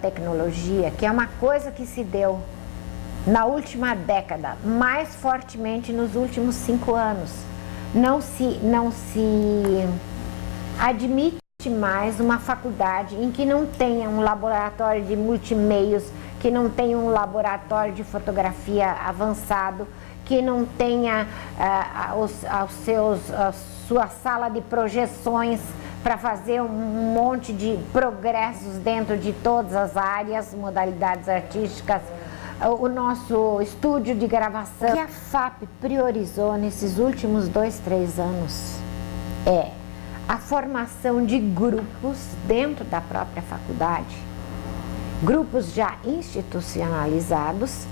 tecnologia, que é uma coisa que se deu na última década, mais fortemente nos últimos 5 anos. Não se admite mais uma faculdade em que não tenha um laboratório de multimeios, que não tenha um laboratório de fotografia avançado, que não tenha a sua sala de projeções para fazer um monte de progressos dentro de todas as áreas, modalidades artísticas, o nosso estúdio de gravação. O que a FAP priorizou nesses últimos 2, 3 anos é a formação de grupos dentro da própria faculdade, grupos já institucionalizados,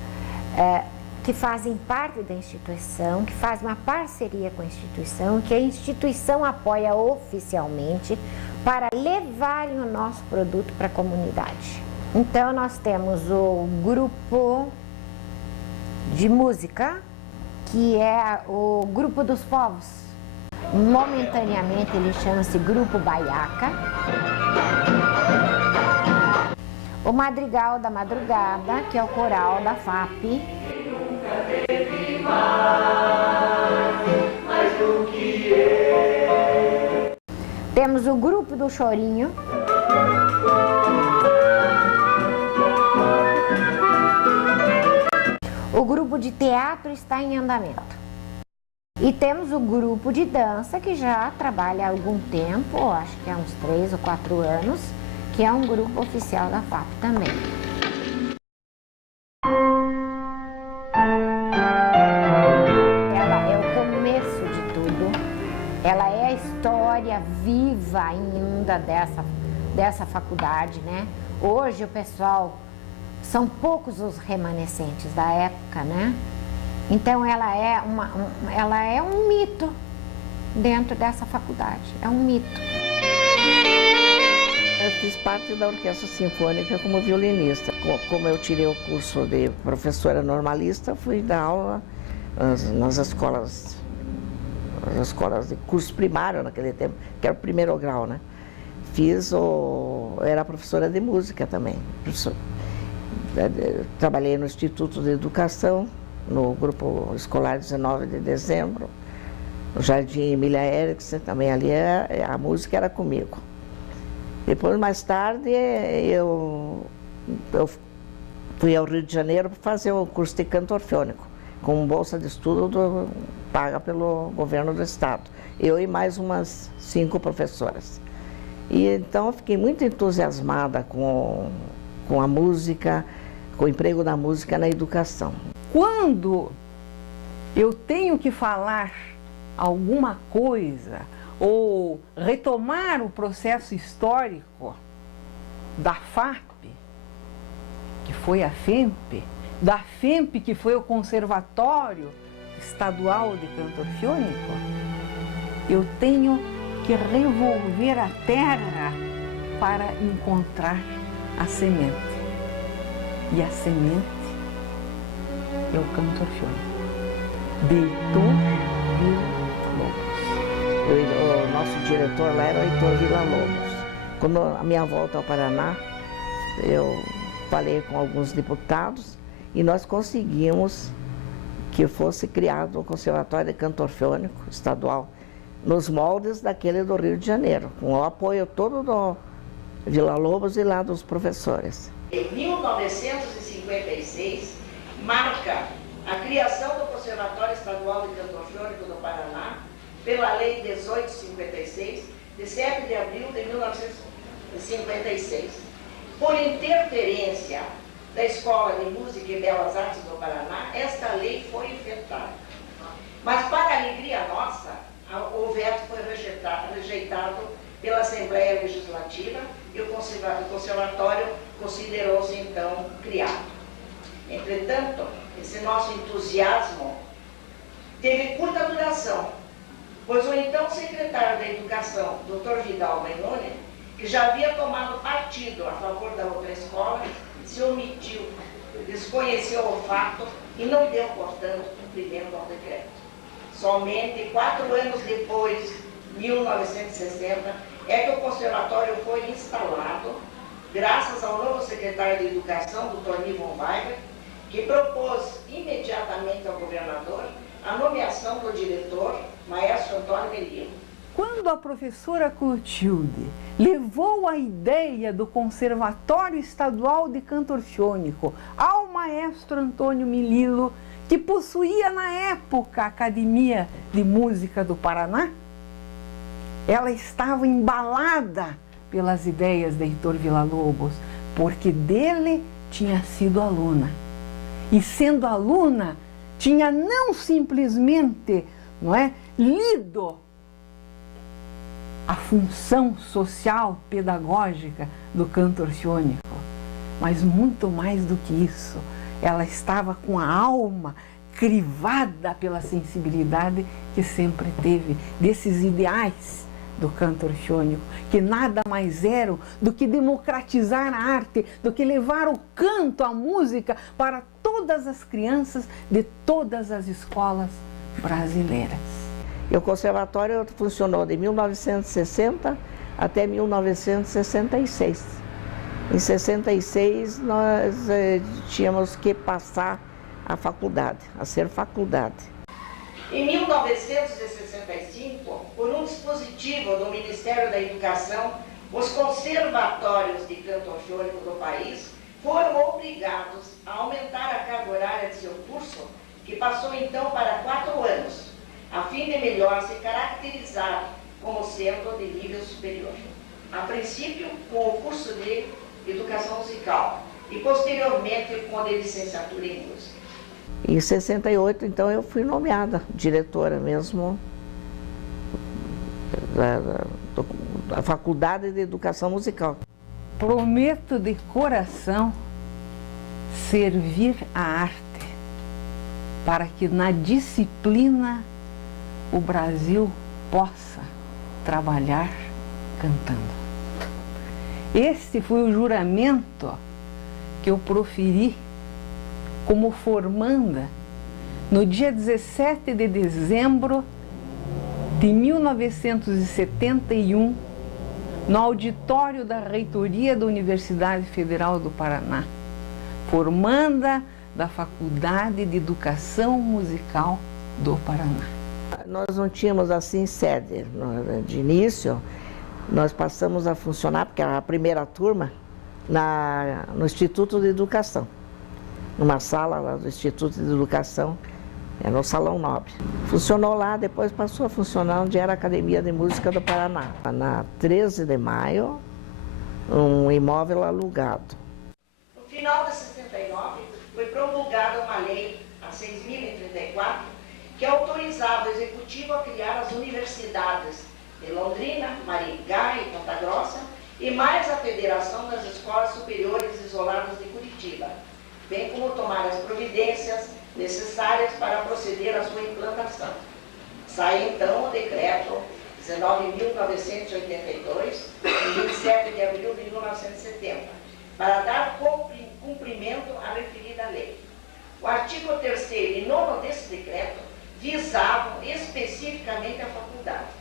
que fazem parte da instituição, que fazem uma parceria com a instituição, que a instituição apoia oficialmente para levarem o nosso produto para a comunidade. Então, nós temos o grupo de música, que é o Grupo dos Povos. Momentaneamente, ele chama-se Grupo Baiaca. O Madrigal da Madrugada, que é o coral da FAP. Temos o Grupo do Chorinho. O grupo de teatro está em andamento. E temos o grupo de dança, que já trabalha há algum tempo, acho que há uns 3 ou 4 anos, que é um grupo oficial da FAP também. Ela é o começo de tudo, ela é a história viva ainda dessa faculdade, né? Hoje o pessoal, são poucos os remanescentes da época, né? Então ela é um mito dentro dessa faculdade, é um mito. Eu fiz parte da Orquestra Sinfônica como violinista. Como eu tirei o curso de professora normalista, fui dar aula nas escolas de curso primário naquele tempo, que era o primeiro grau, né? Era professora de música também. Trabalhei no Instituto de Educação, no grupo escolar 19 de dezembro, no Jardim Emília Erickson, também ali a música era comigo. Depois, mais tarde, eu fui ao Rio de Janeiro para fazer um curso de canto orfêonico, com bolsa de estudo paga pelo governo do estado. Eu e mais umas 5 professoras. E então eu fiquei muito entusiasmada com a música, com o emprego da música na educação. Quando eu tenho que falar alguma coisa ou retomar o processo histórico da FAP, que foi a FEMP, da FEMP, que foi o Conservatório Estadual de Canto Orfêonico, eu tenho que revolver a terra para encontrar a semente. E a semente é o canto orfêonico de Heitor Villa-Lobos. O nosso diretor lá era o Heitor Villa-Lobos. Quando a minha volta ao Paraná, eu falei com alguns deputados e nós conseguimos que fosse criado o Conservatório de Canto Orfêonico Estadual nos moldes daquele do Rio de Janeiro, com o apoio todo do Villa-Lobos e lá dos professores. Em 1956, marca a criação do Conservatório Estadual de Canto Orfêonico do Paraná, pela Lei 1856, de 7 de abril de 1956. Por interferência da Escola de Música e Belas Artes do Paraná, esta lei foi efetuada. Mas, para a alegria nossa, o veto foi rejeitado pela Assembleia Legislativa e o Conservatório considerou-se, então, criado. Entretanto, esse nosso entusiasmo teve curta duração, pois o então secretário da Educação, Dr. Vidal Benoni, que já havia tomado partido a favor da outra escola, se omitiu, desconheceu o fato e não deu, portanto, cumprimento ao decreto. Somente 4 anos depois, 1960, é que o conservatório foi instalado graças ao novo secretário de Educação, Dr. Nivon Weiber, que propôs imediatamente ao governador a nomeação do diretor, maestro Antônio Melilo. Quando a professora Clotilde levou a ideia do Conservatório Estadual de Canto Orfeônico ao maestro Antônio Melilo, que possuía na época a Academia de Música do Paraná, ela estava embalada pelas ideias de Heitor Villa-Lobos, porque dele tinha sido aluna. E sendo aluna, tinha não simplesmente, lido a função social, pedagógica do canto orfeônico, mas muito mais do que isso, ela estava com a alma crivada pela sensibilidade que sempre teve desses ideais do canto orfeônico, que nada mais eram do que democratizar a arte, do que levar o canto, a música para todas as crianças de todas as escolas brasileiras. E o conservatório funcionou de 1960 até 1966. Em 66 nós tínhamos que passar a faculdade, a ser faculdade. Em 1965, por um dispositivo do Ministério da Educação, os conservatórios de canto orfeônico do país foram obrigados a aumentar a carga horária de seu curso, que passou então para 4 anos, a fim de melhor se caracterizar como sendo de nível superior. A princípio, com o curso de Educação Musical e posteriormente com o de Licenciatura em Música. Em 68, então, eu fui nomeada diretora mesmo da Faculdade de Educação Musical. Prometo de coração servir a arte para que na disciplina o Brasil possa trabalhar cantando. Este foi o juramento que eu proferi como formanda no dia 17 de dezembro de 1971, no auditório da Reitoria da Universidade Federal do Paraná, formanda da Faculdade de Educação Musical do Paraná. Nós não tínhamos assim sede de início, nós passamos a funcionar, porque era a primeira turma, no Instituto de Educação, numa sala lá do Instituto de Educação, no Salão Nobre. Funcionou lá, depois passou a funcionar onde era a Academia de Música do Paraná. Na 13 de maio, um imóvel alugado. No final de 69, foi promulgada uma lei, a 6.034, que autorizava o Executivo a criar as universidades de Londrina, Maringá e Ponta Grossa, e mais a Federação das Escolas Superiores Isoladas de Curitiba, bem como tomar as providências necessárias para proceder à sua implantação. Sai então o decreto 19.982, de 27 de abril de 1970, para dar cumprimento à referida lei. O artigo 3º e 9º desse decreto visavam especificamente a faculdade.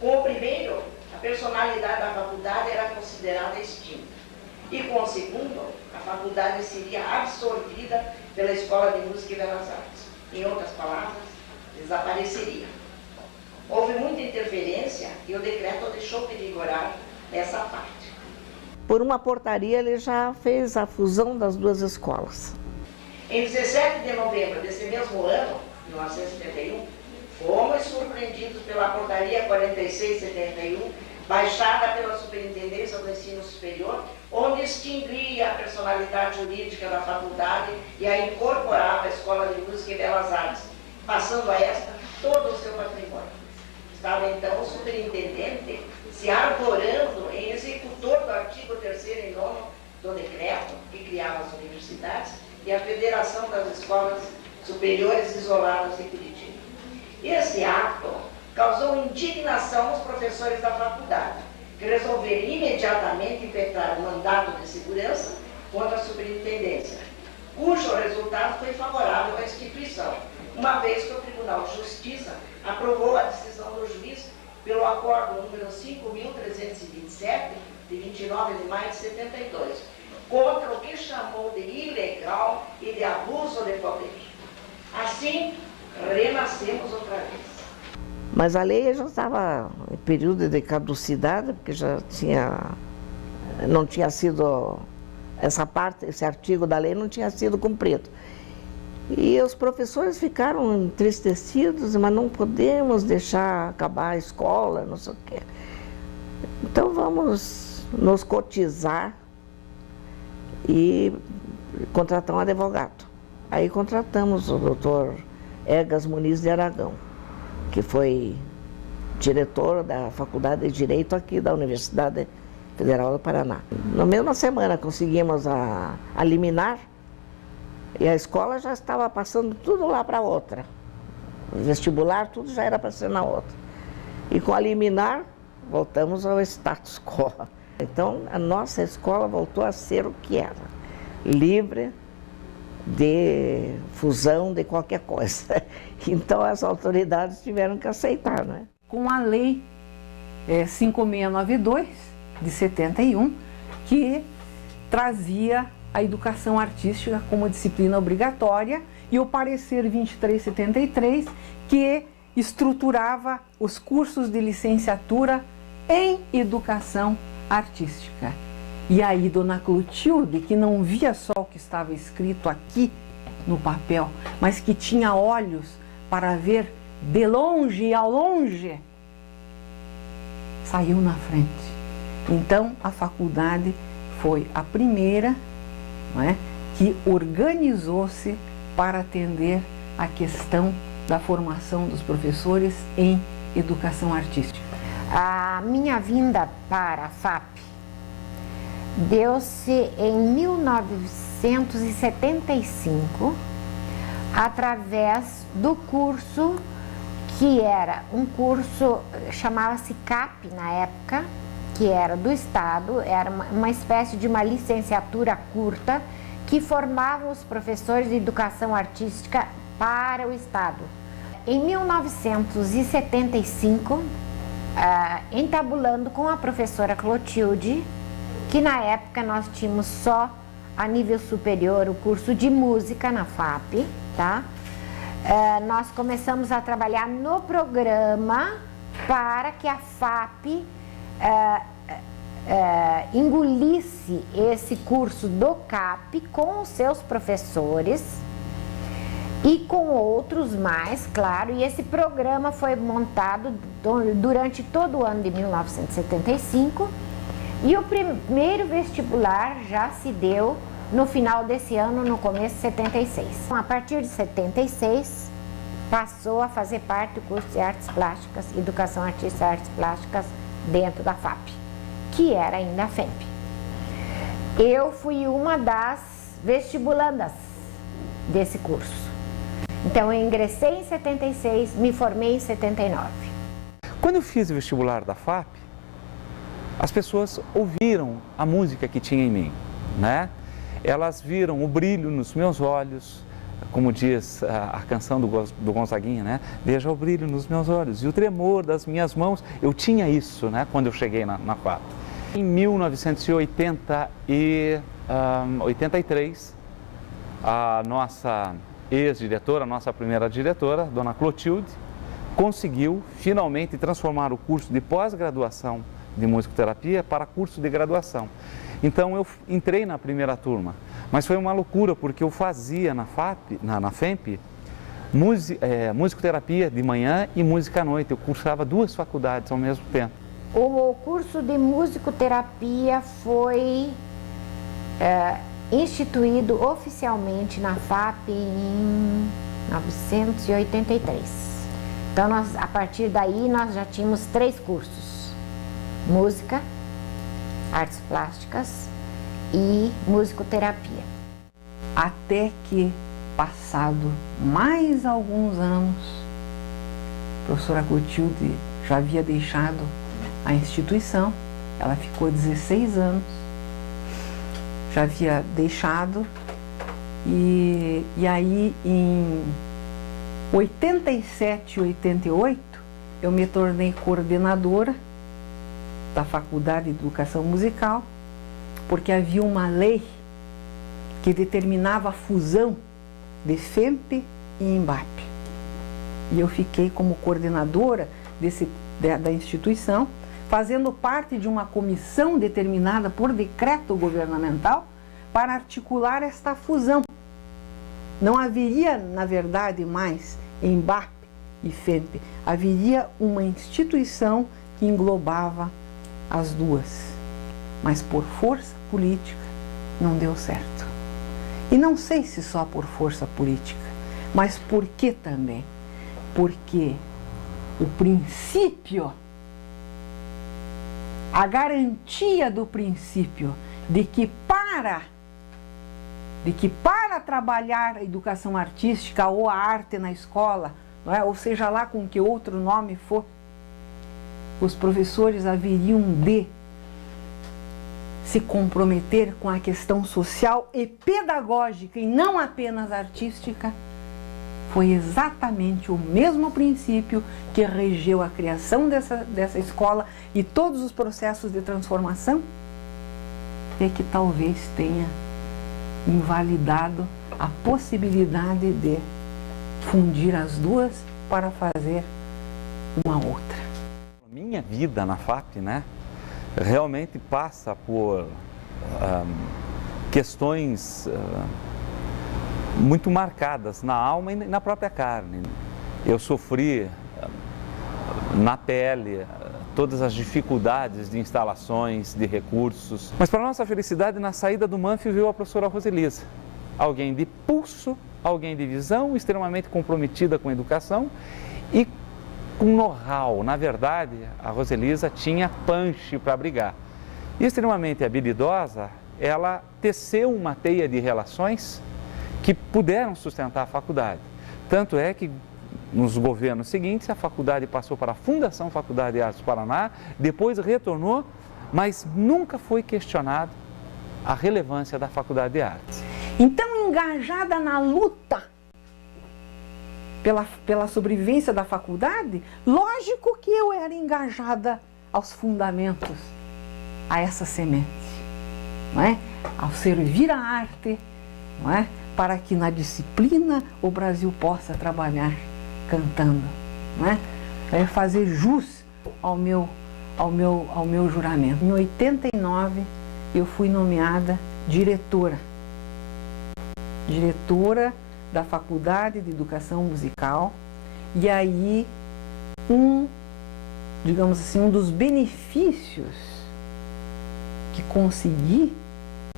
Com o primeiro, a personalidade da faculdade era considerada extinta. E com o segundo, a faculdade seria absorvida pela Escola de Música e Belas Artes. Em outras palavras, desapareceria. Houve muita interferência e o decreto deixou de vigorar nessa parte. Por uma portaria, ele já fez a fusão das duas escolas. Em 17 de novembro desse mesmo ano, 1971, fomos surpreendidos pela portaria 4671, baixada pela Superintendência do Ensino Superior, onde extinguia a personalidade jurídica da faculdade e a incorporava à Escola de Música e Belas Artes, passando a esta todo o seu patrimônio. Estava então o superintendente se arvorando em executor do artigo 3º e 9º do decreto que criava as universidades e a Federação das Escolas Superiores Isoladas de Curitiba. Esse ato causou indignação aos professores da faculdade, que resolveram imediatamente impetrar um mandato de segurança contra a superintendência, cujo resultado foi favorável à instituição, uma vez que o Tribunal de Justiça aprovou a decisão do juiz pelo acordo número 5.327, de 29 29 de maio de 72, contra o que chamou de ilegal e de abuso de poder. Assim, renascemos outra vez. Mas a lei já estava em período de caducidade, porque não tinha sido, esse artigo da lei não tinha sido cumprido. E os professores ficaram entristecidos, mas não podemos deixar acabar a escola, não sei o quê. Então vamos nos cotizar e contratar um advogado. Aí contratamos o doutor Egas Muniz de Aragão, que foi diretor da Faculdade de Direito aqui da Universidade Federal do Paraná. Na mesma semana conseguimos a liminar e a escola já estava passando tudo lá para outra. O vestibular, tudo já era para ser na outra. E com a liminar, voltamos ao status quo. Então, a nossa escola voltou a ser o que era, livre de fusão de qualquer coisa. Então, as autoridades tiveram que aceitar, né? Com a lei 5692, de 71, que trazia a educação artística como disciplina obrigatória, e o parecer 2373, que estruturava os cursos de licenciatura em educação artística. E aí, dona Clotilde, que não via só o que estava escrito aqui no papel, mas que tinha olhos para ver de longe e ao longe, saiu na frente. Então, a faculdade foi a primeira, não é, que organizou-se para atender a questão da formação dos professores em educação artística. A minha vinda para a FAP deu-se em 1975, através do curso que era um curso, chamava-se CAP na época, que era do Estado, era uma espécie de uma licenciatura curta que formava os professores de educação artística para o Estado. Em 1975, entabulando com a professora Clotilde, que na época nós tínhamos só a nível superior o curso de música na FAP, tá? Nós começamos a trabalhar no programa para que a FAP engolisse esse curso do CAP com os seus professores e com outros mais, claro, e esse programa foi montado durante todo o ano de 1975 e o primeiro vestibular já se deu no final desse ano, no começo de 76. A partir de 76, passou a fazer parte do curso de Artes Plásticas, Educação Artística e Artes Plásticas dentro da FAP, que era ainda a FEMP. Eu fui uma das vestibulandas desse curso. Então, eu ingressei em 76, me formei em 79. Quando eu fiz o vestibular da FAP, as pessoas ouviram a música que tinha em mim, né? Elas viram o brilho nos meus olhos, como diz a canção do Gonzaguinha, né? Veja o brilho nos meus olhos e o tremor das minhas mãos. Eu tinha isso, né? Quando eu cheguei na FAP. Em 1983, a nossa ex-diretora, a nossa primeira diretora, dona Clotilde, conseguiu finalmente transformar o curso de pós-graduação de musicoterapia para curso de graduação. Então eu entrei na primeira turma, mas foi uma loucura porque eu fazia na FAP, na FEMP, musicoterapia de manhã e música à noite. Eu cursava duas faculdades ao mesmo tempo. O curso de musicoterapia foi instituído oficialmente na FAP em 1983. Então, a partir daí, nós já tínhamos 3 cursos: música, artes plásticas e musicoterapia. Até que, passado mais alguns anos, a professora Clotilde já havia deixado a instituição, ela ficou 16 anos, já havia deixado, e aí em 87, 88, eu me tornei coordenadora da Faculdade de Educação Musical porque havia uma lei que determinava a fusão de FEMP e EMBAP. E eu fiquei como coordenadora da instituição, fazendo parte de uma comissão determinada por decreto governamental para articular esta fusão. Não haveria, na verdade, mais EMBAP e FEMP. Haveria uma instituição que englobava as duas. Mas por força política não deu certo. E não sei se só por força política, mas por que também? Porque o princípio, a garantia do princípio de que para trabalhar a educação artística ou a arte na escola, não é? Ou seja lá com que outro nome for, os professores haveriam de se comprometer com a questão social e pedagógica e não apenas artística, foi exatamente o mesmo princípio que regeu a criação dessa escola e todos os processos de transformação, e que talvez tenha invalidado a possibilidade de fundir as duas para fazer uma outra. Minha vida na FAP, né, realmente passa por questões muito marcadas na alma e na própria carne. Eu sofri na pele todas as dificuldades de instalações, de recursos. Mas, para nossa felicidade, na saída do MANF veio a professora Roselisa. Alguém de pulso, alguém de visão, extremamente comprometida com a educação e com know-how. Na verdade, a Roselisa tinha punch para brigar. E extremamente habilidosa, ela teceu uma teia de relações que puderam sustentar a faculdade. Tanto é que nos governos seguintes a faculdade passou para a Fundação Faculdade de Artes do Paraná, depois retornou, mas nunca foi questionado a relevância da Faculdade de Artes. Então, engajada na luta pela sobrevivência da faculdade, lógico que eu era engajada aos fundamentos, a essa semente, não é? Ao servir a arte, não é? Para que na disciplina o Brasil possa trabalhar cantando, não é? É fazer jus ao meu juramento. Em 89 eu fui nomeada diretora da Faculdade de Educação Musical, e aí digamos assim, um dos benefícios que consegui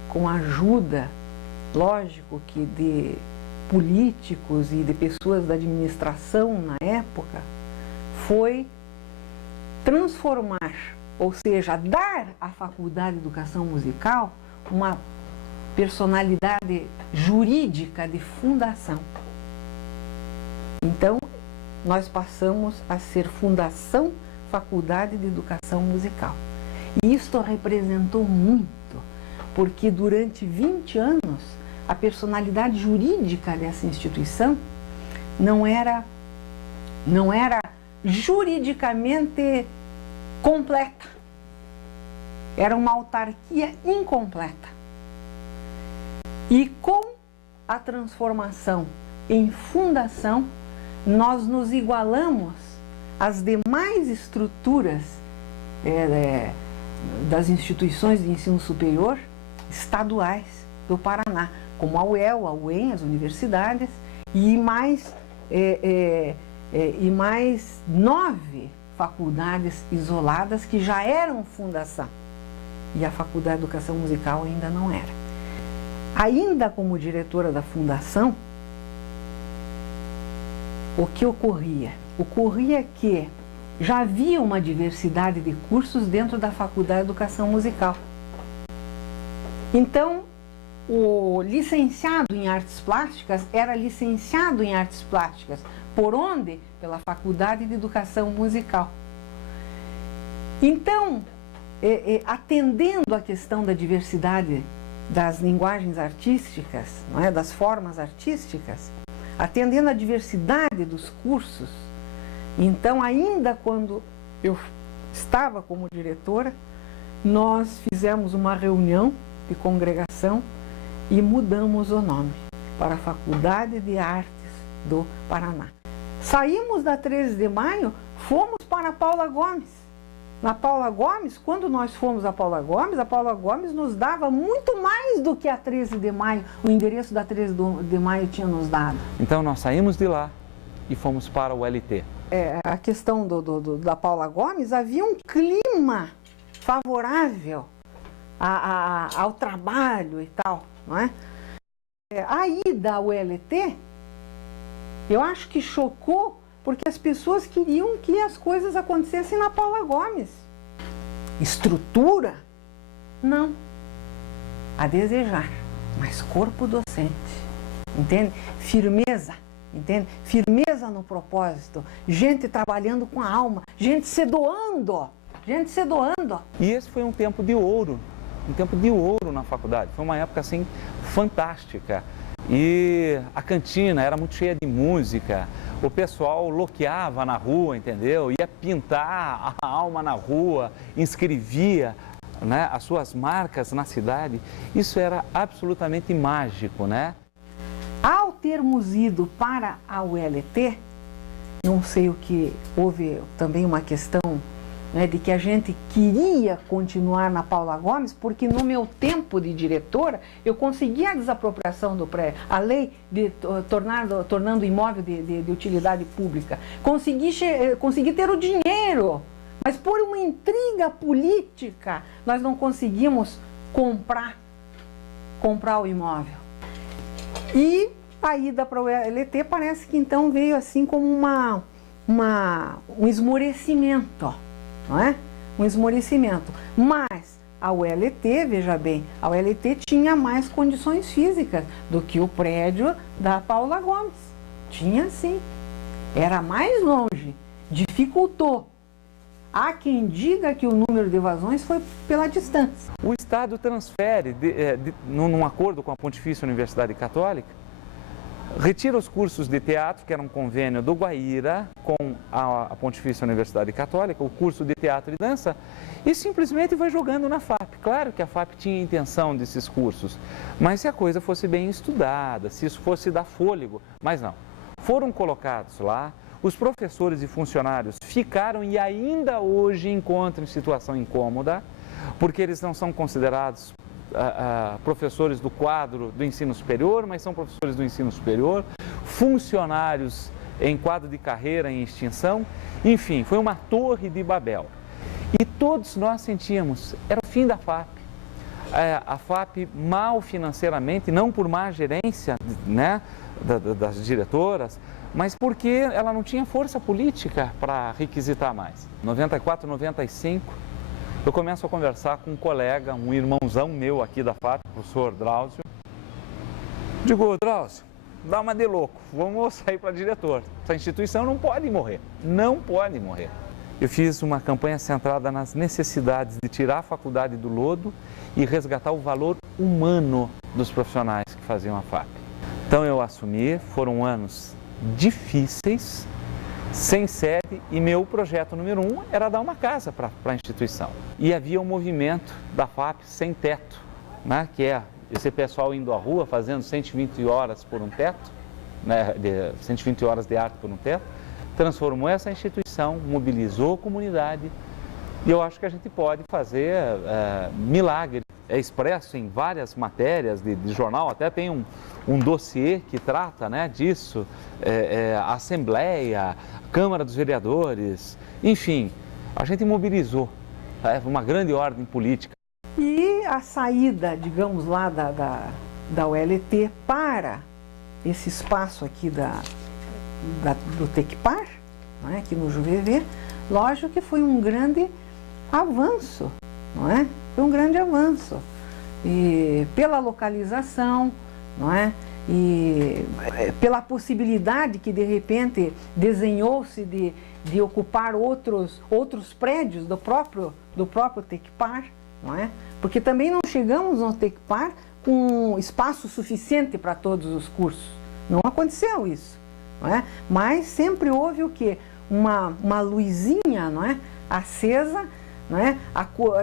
com a ajuda, lógico que de políticos e de pessoas da administração na época, foi transformar, ou seja, dar à Faculdade de Educação Musical uma personalidade jurídica de fundação. Então, nós passamos a ser Fundação Faculdade de Educação Musical. E isto representou muito, porque durante 20 anos a personalidade jurídica dessa instituição não era juridicamente completa. Era uma autarquia incompleta. E com a transformação em fundação, nós nos igualamos às demais estruturas das instituições de ensino superior estaduais do Paraná, como a UEL, a UEM, as universidades, e mais 9 faculdades isoladas que já eram fundação. E a Faculdade de Educação Musical ainda não era. Ainda como diretora da fundação, o que ocorria? Ocorria que já havia uma diversidade de cursos dentro da Faculdade de Educação Musical. Então, o licenciado em Artes Plásticas era licenciado em Artes Plásticas. Por onde? Pela Faculdade de Educação Musical. Então, atendendo à questão da diversidade das linguagens artísticas, não é? Das formas artísticas, atendendo à diversidade dos cursos, então, ainda quando eu estava como diretora, nós fizemos uma reunião de congregação e mudamos o nome para a Faculdade de Artes do Paraná. Saímos da 13 de maio, fomos para a Paula Gomes. Na Paula Gomes, quando nós fomos a Paula Gomes nos dava muito mais do que a 13 de maio, o endereço da 13 de maio tinha nos dado. Então nós saímos de lá e fomos para o LT. A questão da Paula Gomes, havia um clima favorável ao trabalho e tal, não é? A ida ao LT, eu acho que chocou, porque as pessoas queriam que as coisas acontecessem na Paula Gomes. Estrutura? Não. A desejar, mas corpo docente, entende? Firmeza, entende? Firmeza no propósito, gente trabalhando com a alma, gente se doando, gente se doando. E esse foi um tempo de ouro na faculdade. Foi uma época assim fantástica. E a cantina era muito cheia de música, o pessoal loqueava na rua, entendeu? Ia pintar a alma na rua, inscrevia, né, as suas marcas na cidade. Isso era absolutamente mágico, né? Ao termos ido para a ULT, não sei o que, houve também uma questão, né, de que a gente queria continuar na Paula Gomes, porque no meu tempo de diretora, eu consegui a desapropriação do prédio, a lei de tornando imóvel de utilidade pública. Consegui ter o dinheiro, mas por uma intriga política, nós não conseguimos comprar o imóvel. E a ida para o LT parece que então veio assim como um esmorecimento. Não é? Um esmorecimento. Mas a ULT, veja bem, a ULT tinha mais condições físicas do que o prédio da Paula Gomes. Tinha sim. Era mais longe, dificultou. Há quem diga que o número de evasões foi pela distância. O Estado transfere, num acordo com a Pontifícia Universidade Católica, retira os cursos de teatro, que era um convênio do Guaíra com a Pontifícia Universidade Católica, o curso de teatro e dança, e simplesmente vai jogando na FAP. Claro que a FAP tinha intenção desses cursos, mas se a coisa fosse bem estudada, se isso fosse dar fôlego, mas não. Foram colocados lá, os professores e funcionários ficaram e ainda hoje encontram situação incômoda, porque eles não são considerados professores do quadro do ensino superior, mas são professores do ensino superior, funcionários em quadro de carreira em extinção, enfim, foi uma torre de Babel. E todos nós sentíamos, era o fim da FAP. A FAP mal financeiramente, não por má gerência, né, das diretoras, mas porque ela não tinha força política para requisitar mais. 94, 95, eu começo a conversar com um colega, um irmãozão meu aqui da FAP, o professor Drauzio. Digo, Drauzio, dá uma de louco, vamos sair para diretor. Essa instituição não pode morrer, não pode morrer. Eu fiz uma campanha centrada nas necessidades de tirar a faculdade do lodo e resgatar o valor humano dos profissionais que faziam a FAP. Então eu assumi, foram anos difíceis, sem sede, e meu projeto número 1 era dar uma casa para a instituição. E havia um movimento da FAP sem teto, né, que é esse pessoal indo à rua fazendo 120 horas por um teto, né, 120 horas de arte por um teto, transformou essa instituição, mobilizou a comunidade, e eu acho que a gente pode fazer milagre. É expresso em várias matérias de jornal, até tem um dossiê que trata, né, disso, a Assembleia, Câmara dos Vereadores, enfim, a gente mobilizou uma grande ordem política. E a saída, digamos lá, da ULT para esse espaço aqui do Tecpar, não é? Aqui no JuVV, lógico que foi um grande avanço, não é? Foi um grande avanço. E pela localização, não é? E pela possibilidade que de repente desenhou-se de ocupar outros prédios do próprio Tecpar, não é? Porque também não chegamos no Tecpar com espaço suficiente para todos os cursos. Não aconteceu isso, não é? Mas sempre houve o quê? Uma luzinha, não é? Acesa, não é?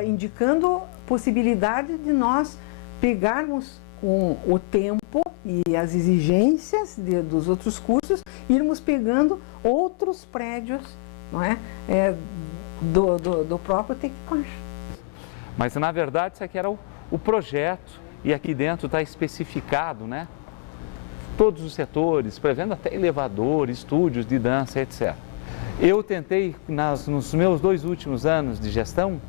Indicando possibilidade de nós pegarmos com o tempo e as exigências dos outros cursos, irmos pegando outros prédios, não é? Do próprio Tecpar. Mas, na verdade, isso aqui era o projeto, e aqui dentro está especificado, né? Todos os setores, prevendo até elevador, estúdios de dança, etc. Eu tentei, nos meus 2 últimos anos de gestão,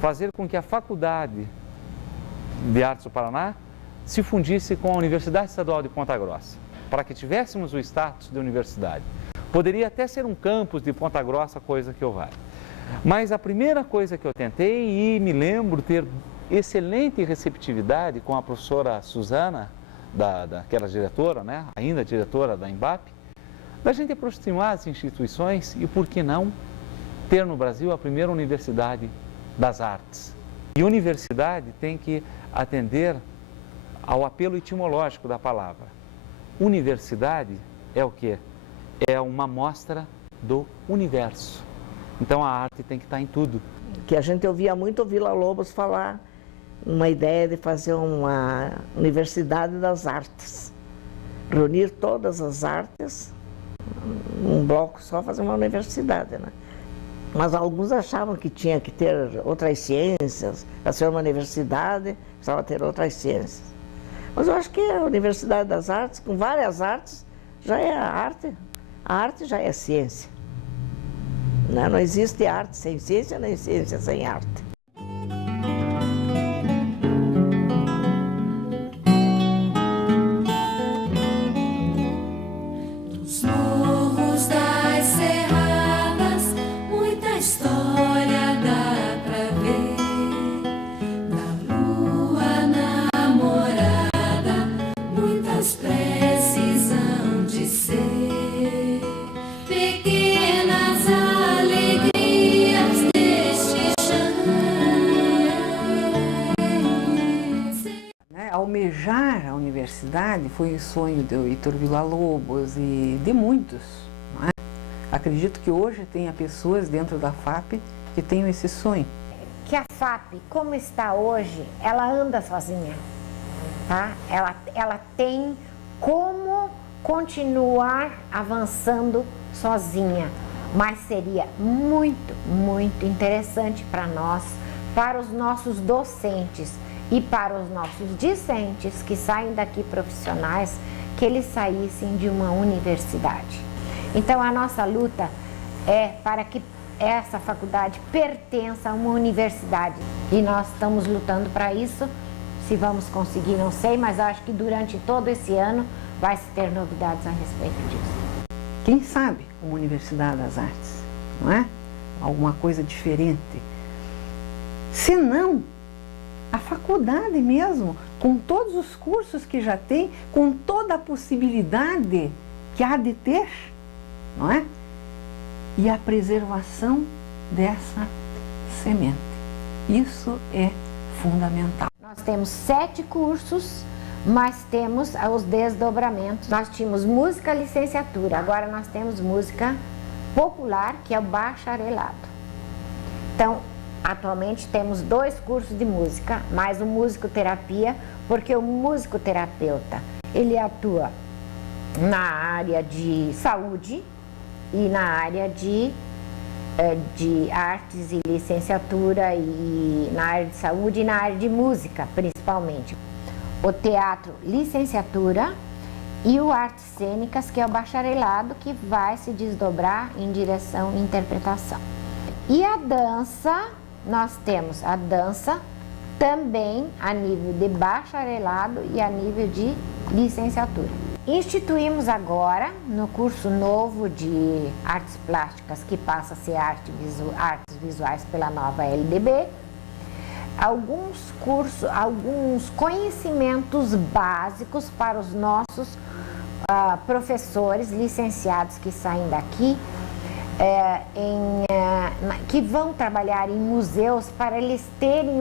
fazer com que a Faculdade de Artes do Paraná se fundisse com a Universidade Estadual de Ponta Grossa, para que tivéssemos o status de universidade. Poderia até ser um campus de Ponta Grossa, coisa que eu valho. Mas a primeira coisa que eu tentei, e me lembro ter excelente receptividade com a professora Suzana, daquela diretora, né, ainda diretora da Embap, da gente aproximar as instituições e, por que não, ter no Brasil a primeira universidade das artes. E universidade tem que atender ao apelo etimológico da palavra. Universidade é o quê? É uma amostra do universo. Então a arte tem que estar em tudo. Que a gente ouvia muito o Villa-Lobos falar uma ideia de fazer uma universidade das artes. Reunir todas as artes num bloco só, fazer uma universidade, né? Mas alguns achavam que tinha que ter outras ciências, para ser uma universidade, precisava ter outras ciências. Mas eu acho que a Universidade das Artes, com várias artes, já é a arte já é ciência. Não existe arte sem ciência, nem ciência sem arte. Nos morros das serradas, muita história dá pra ver. Da lua namorada, muitas preces hão de ser. Pequenas alegrias deste chão. Almejar a universidade foi o sonho do Heitor Villa-Lobos e de muitos, não é? Acredito que hoje tenha pessoas dentro da FAP que tenham esse sonho. Que a FAP, como está hoje, ela anda sozinha, tá? Ela tem como continuar avançando sozinha, mas seria muito, muito interessante para nós, para os nossos docentes e para os nossos discentes que saem daqui profissionais, que eles saíssem de uma universidade. Então a nossa luta é para que essa faculdade pertença a uma universidade e nós estamos lutando para isso. Se vamos conseguir, não sei, mas acho que durante todo esse ano vai se ter novidades a respeito disso. Quem sabe uma Universidade das Artes, não é? Alguma coisa diferente. Se não, a faculdade mesmo, com todos os cursos que já tem, com toda a possibilidade que há de ter, não é? E a preservação dessa semente. Isso é fundamental. Nós temos 7 cursos, mas temos os desdobramentos. Nós tínhamos música licenciatura, agora nós temos música popular, que é o bacharelado. Então, atualmente temos 2 cursos de música, mais o musicoterapia, porque o musicoterapeuta, ele atua na área de saúde e na área de artes e licenciatura, e na área de saúde e na área de música, principalmente. O teatro, licenciatura, e o artes cênicas, que é o bacharelado, que vai se desdobrar em direção e interpretação. E a dança, nós temos a dança também a nível de bacharelado e a nível de licenciatura. Instituímos agora, no curso novo de artes plásticas, que passa a ser artes visuais pela nova LDB, alguns cursos, alguns conhecimentos básicos para os nossos professores licenciados que saem daqui, que vão trabalhar em museus, para eles terem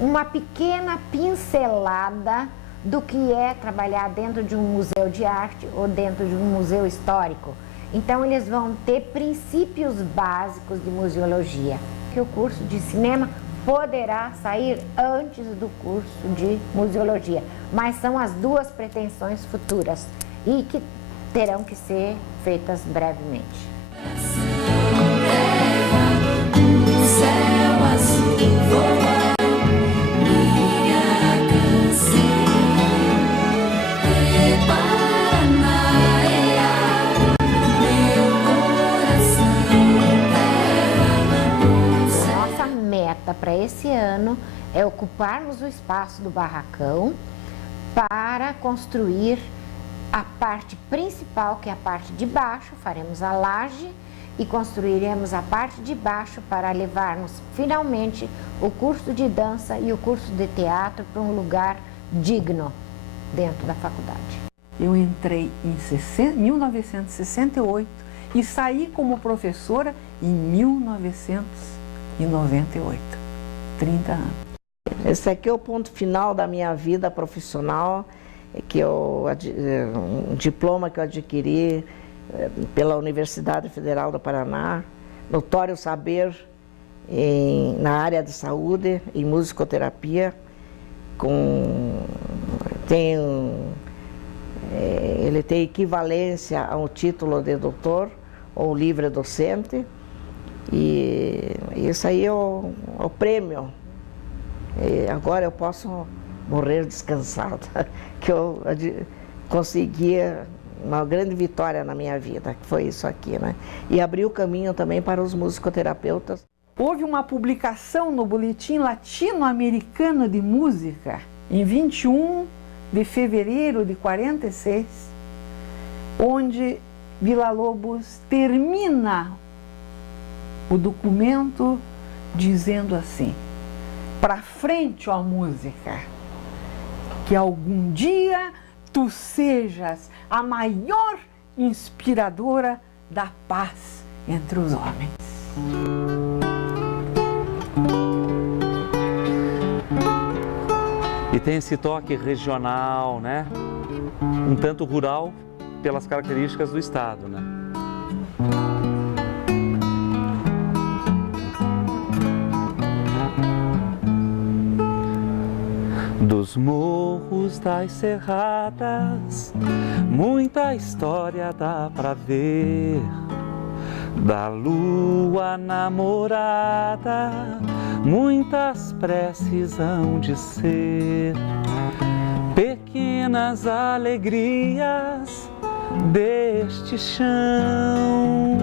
uma pequena pincelada do que é trabalhar dentro de um museu de arte ou dentro de um museu histórico. Então eles vão ter princípios básicos de museologia. O curso de cinema poderá sair antes do curso de museologia, mas são as duas pretensões futuras e que terão que ser feitas brevemente. Céu azul voa, minha canção. Paraná, meu coração, terra. Nossa meta para esse ano é ocuparmos o espaço do barracão para construir a parte principal, que é a parte de baixo, faremos a laje e construiremos a parte de baixo para levarmos finalmente o curso de dança e o curso de teatro para um lugar digno dentro da faculdade. Eu entrei em 1968 e saí como professora em 1998, 30 anos. Esse aqui é o ponto final da minha vida profissional, que um diploma que eu adquiri pela Universidade Federal do Paraná, notório saber na área de saúde, em musicoterapia, ele tem equivalência ao título de doutor ou livre docente, e isso aí é o prêmio. E agora eu posso morrer descansada, que eu consegui uma grande vitória na minha vida, que foi isso aqui, né? E abriu o caminho também para os musicoterapeutas. Houve uma publicação no Boletim Latino-Americano de Música, em 21 de fevereiro de 46, onde Villa-Lobos termina o documento dizendo assim: para frente, ó música, que algum dia tu sejas a maior inspiradora da paz entre os homens. E tem esse toque regional, né? Um tanto rural pelas características do estado, né? Dos morros das cerradas, muita história dá pra ver. Da lua namorada, muitas preces hão de ser. Pequenas alegrias deste chão,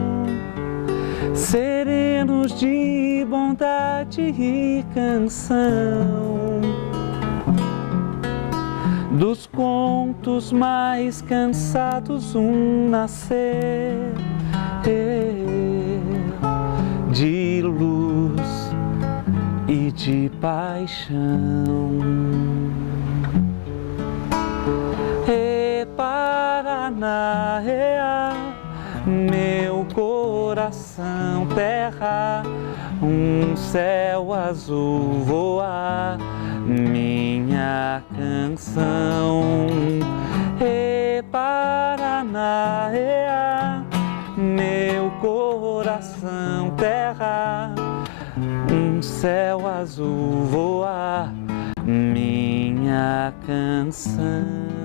serenos de bondade e canção. Dos contos mais cansados um nascer de luz e de paixão. E Paraná, meu coração, terra, um céu azul voar, minha canção. E Paraná, meu coração, terra, um céu azul voar, minha canção.